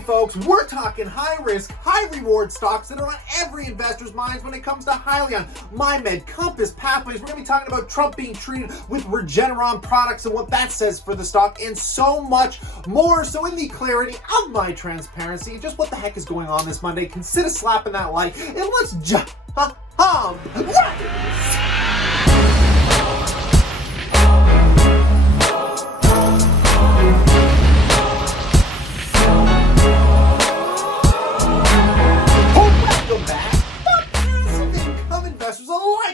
Today, folks, we're talking high-risk, high-reward stocks that are on every investor's minds when it comes to HYLN, MMEDF, Compass, Pathways. We're going to be talking about Trump being treated with Regeneron products and what that says for the stock and so much more. So in the clarity of my transparency, just what the heck is going on this Monday, consider slapping that like and let's jump.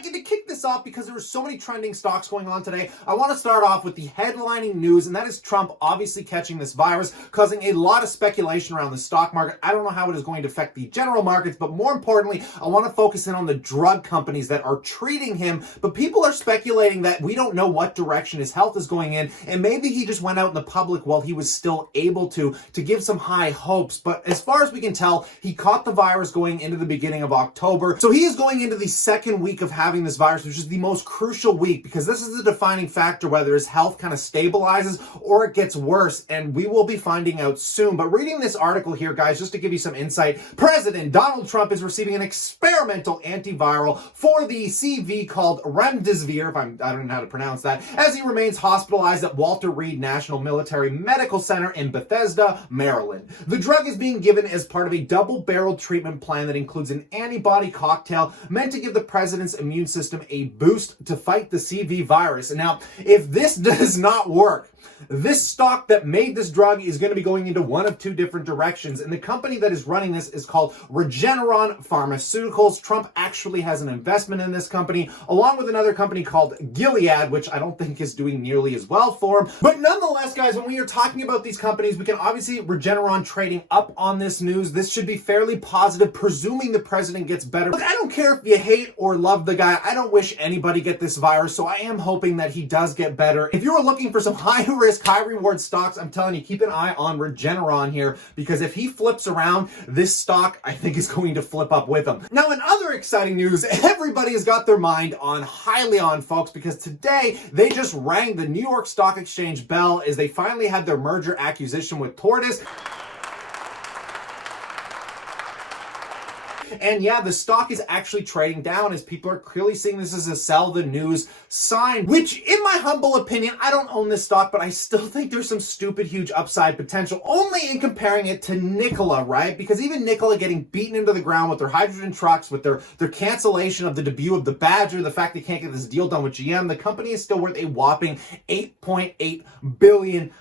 To kick this off, because there were so many trending stocks going on today, I want to start off with the headlining news, and that is Trump obviously catching this virus, causing a lot of speculation around the stock market. I don't know how it is going to affect the general markets, but more importantly, I want to focus in on the drug companies that are treating him. But people are speculating that we don't know what direction his health is going in, and maybe he just went out in the public while he was still able to give some high hopes. But as far as we can tell, he caught the virus going into the beginning of October, so he is going into the second week of having this virus, which is the most crucial week, because this is the defining factor whether his health kind of stabilizes or it gets worse, and we will be finding out soon. But reading this article here, guys, just to give you some insight, President Donald Trump is receiving an experimental antiviral for the CV called remdesivir, I don't know how to pronounce that, as he remains hospitalized at Walter Reed National Military Medical Center in Bethesda, Maryland. The drug is being given as part of a double-barreled treatment plan that includes an antibody cocktail meant to give the president's immune system a boost to fight the CV virus. And now, if this does not work, this stock that made this drug is going to be going into one of two different directions. And the company that is running this is called Regeneron Pharmaceuticals. Trump actually has an investment in this company, along with another company called Gilead, which I don't think is doing nearly as well for him. But nonetheless, guys, when we are talking about these companies, we can obviously Regeneron trading up on this news. This should be fairly positive, presuming the president gets better. Look, I don't care if you hate or love the guy. I don't wish anybody get this virus, so I am hoping that he does get better. If you are looking for some high-risk, high-reward stocks, I'm telling you, keep an eye on Regeneron here, because if he flips around, this stock, I think, is going to flip up with him. Now, in other exciting news, everybody has got their mind on HYLN, folks, because today they just rang the New York Stock Exchange bell as they finally had their merger acquisition with Tortoise. And yeah, the stock is actually trading down as people are clearly seeing this as a sell the news sign, which in my humble opinion, I don't own this stock, but I still think there's some stupid huge upside potential, only in comparing it to Nikola, right? Because even Nikola getting beaten into the ground with their hydrogen trucks, with their cancellation of the debut of the Badger, the fact they can't get this deal done with GM, the company is still worth a whopping $8.8 billion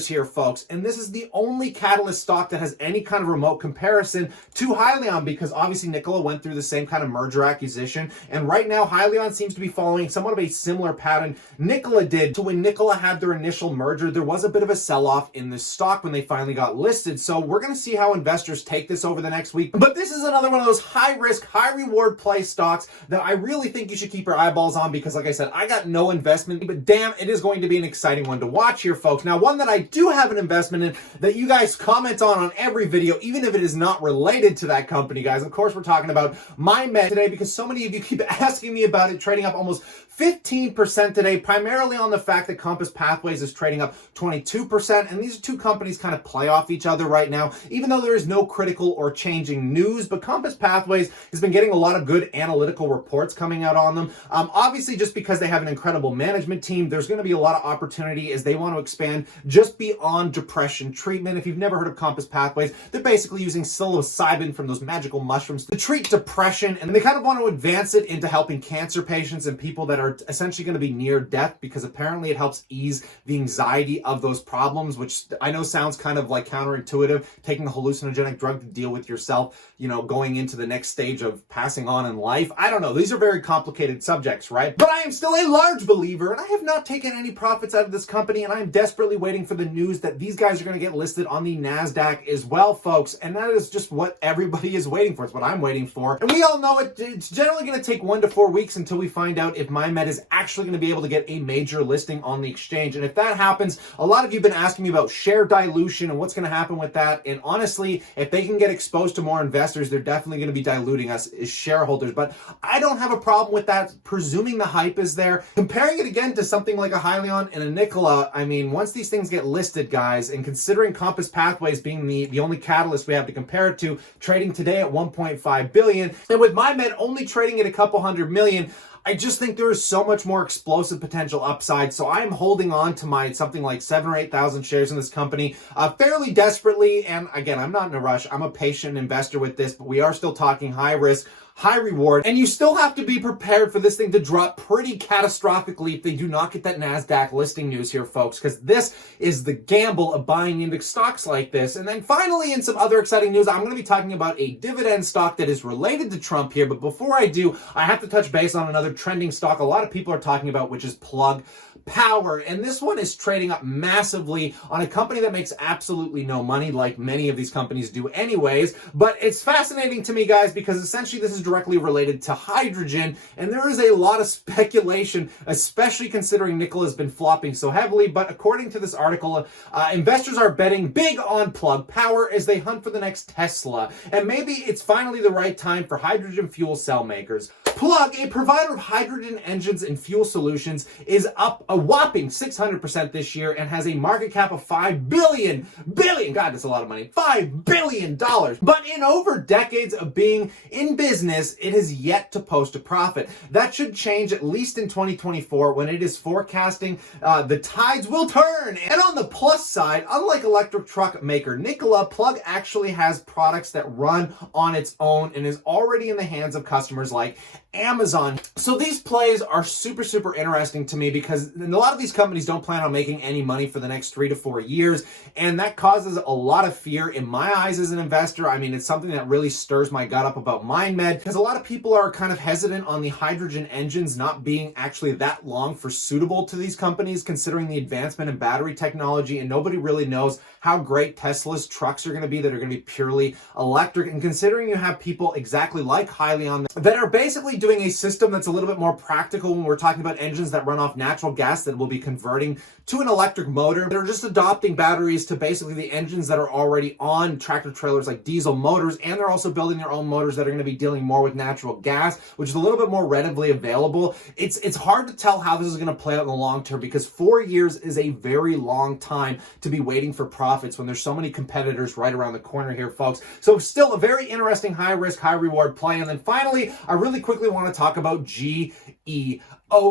here, folks. And this is the only catalyst stock that has any kind of remote comparison to HYLN, because obviously Nikola went through the same kind of merger acquisition, and right now HYLN seems to be following somewhat of a similar pattern Nikola did. So when Nikola had their initial merger, there was a bit of a sell-off in the stock when they finally got listed. So we're going to see how investors take this over the next week. But this is another one of those high-risk, high-reward play stocks that I really think you should keep your eyeballs on, because like I said, I got no investment, but damn, it is going to be an exciting one to watch here, folks. Now, one that I do have an investment in that you guys comment on every video, even if it is not related to that company, guys. Of course, we're talking about MMEDF today, because so many of you keep asking me about it, trading up almost 15% today, primarily on the fact that Compass Pathways is trading up 22%, and these two companies kind of play off each other right now, even though there is no critical or changing news. But Compass Pathways has been getting a lot of good analytical reports coming out on them. Obviously, just because they have an incredible management team, there's going to be a lot of opportunity as they want to expand just beyond depression treatment. If you've never heard of Compass Pathways, they're basically using psilocybin from those magical mushrooms to treat depression, and they kind of want to advance it into helping cancer patients and people that are essentially going to be near death, because apparently it helps ease the anxiety of those problems, which I know sounds kind of like counterintuitive, taking a hallucinogenic drug to deal with yourself, you know, going into the next stage of passing on in life. I don't know. These are very complicated subjects, right? But I am still a large believer, and I have not taken any profits out of this company, and I am desperately waiting for the news that these guys are going to get listed on the NASDAQ as well, folks. And that is just what everybody is waiting for. It's what I'm waiting for. And we all know it's generally going to take 1 to 4 weeks until we find out if MMEDF MindMed is actually going to be able to get a major listing on the exchange. And if that happens, a lot of you have been asking me about share dilution and what's going to happen with that. And honestly, if they can get exposed to more investors, they're definitely going to be diluting us as shareholders. But I don't have a problem with that, presuming the hype is there. Comparing it again to something like a HYLN and a Nikola, I mean, once these things get listed, guys, and considering Compass Pathways being the only catalyst we have to compare it to, trading today at 1.5 billion, and with MindMed only trading at a couple hundred million, I just think there is so much more explosive potential upside. So I'm holding on to my something like 7,000 or 8,000 shares in this company fairly desperately. And again, I'm not in a rush. I'm a patient investor with this, but we are still talking high risk, high reward, and you still have to be prepared for this thing to drop pretty catastrophically if they do not get that NASDAQ listing news here, folks, because this is the gamble of buying index stocks like this. And then finally, in some other exciting news, I'm going to be talking about a dividend stock that is related to Trump here. But before I do, I have to touch base on another trending stock a lot of people are talking about, which is Plug Power. And this one is trading up massively on a company that makes absolutely no money, like many of these companies do anyways. But it's fascinating to me, guys, because essentially this is directly related to hydrogen, and there is a lot of speculation, especially considering Nikola has been flopping so heavily. But according to this article, investors are betting big on Plug Power as they hunt for the next Tesla, and maybe it's finally the right time for hydrogen fuel cell makers. Plug, a provider of hydrogen engines and fuel solutions, is up a whopping 600% this year and has a market cap of $5 billion. God, that's a lot of money. $5 billion. But in over decades of being in business, it has yet to post a profit. That should change at least in 2024 when it is forecasting the tides will turn. And on the plus side, unlike electric truck maker Nikola, Plug actually has products that run on its own and is already in the hands of customers like Amazon. So these plays are super, super interesting to me because a lot of these companies don't plan on making any money for the next 3 to 4 years. And that causes a lot of fear in my eyes as an investor. I mean, it's something that really stirs my gut up about MindMed because a lot of people are kind of hesitant on the hydrogen engines not being actually that long for suitable to these companies, considering the advancement in battery technology. And nobody really knows how great Tesla's trucks are going to be that are going to be purely electric. And considering you have people exactly like HYLN that are basically doing a system that's a little bit more practical when we're talking about engines that run off natural gas that will be converting to an electric motor. They're just adopting batteries to basically the engines that are already on tractor trailers like diesel motors, and they're also building their own motors that are going to be dealing more with natural gas, which is a little bit more readily available. It's hard to tell how this is going to play out in the long term because 4 years is a very long time to be waiting for profits when there's so many competitors right around the corner here, folks. So still a very interesting high risk, high reward play. And then finally, I really quickly want to talk about GEO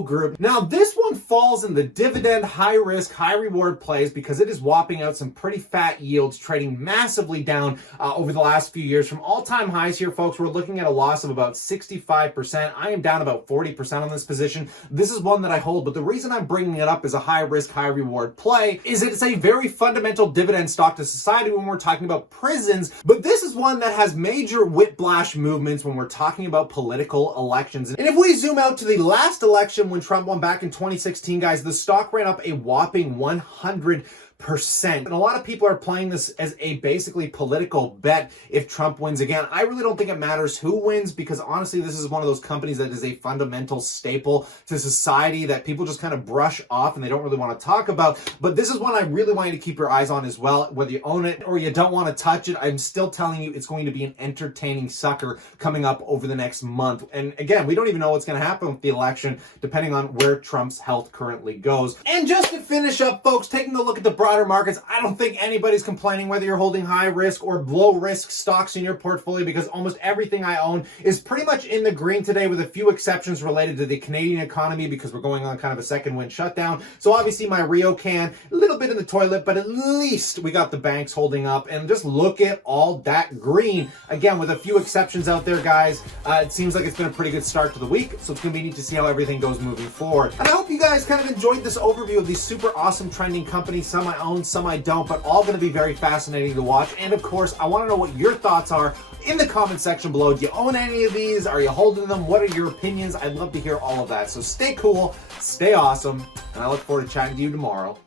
Group. Now, this one falls in the dividend, high risk, high reward plays because it is whopping out some pretty fat yields, trading massively down over the last few years. From all-time highs here, folks, we're looking at a loss of about 65%. I am down about 40% on this position. This is one that I hold, but the reason I'm bringing it up as a high risk, high reward play is it's a very fundamental dividend stock to society when we're talking about prisons, but this is one that has major whiplash movements when we're talking about political elections. And if we zoom out to the last election when Trump won back in 2016, guys, the stock ran up a whopping 100%. And a lot of people are playing this as a basically political bet if Trump wins again. I really don't think it matters who wins because honestly, this is one of those companies that is a fundamental staple to society that people just kind of brush off and they don't really want to talk about. But this is one I really want you to keep your eyes on as well. Whether you own it or you don't want to touch it, I'm still telling you it's going to be an entertaining sucker coming up over the next month. And again, we don't even know what's going to happen with the election depending on where Trump's health currently goes. And just to finish up, folks, taking a look at the broader markets, I don't think anybody's complaining whether you're holding high risk or low risk stocks in your portfolio because almost everything I own is pretty much in the green today with a few exceptions related to the Canadian economy because we're going on kind of a second wind shutdown. So obviously my Rio can, a little bit in the toilet, but at least we got the banks holding up and just look at all that green. Again, with a few exceptions out there, guys, it seems like it's been a pretty good start to the week. So it's going to be neat to see how everything goes moving forward. And I hope you guys kind of enjoyed this overview of these super awesome trending companies. Some I own, some I don't, but all going to be very fascinating to watch. And of course, I want to know what your thoughts are in the comment section below. Do you own any of these? Are you holding them? What are your opinions? I'd love to hear all of that. So stay cool, stay awesome, and I look forward to chatting to you tomorrow.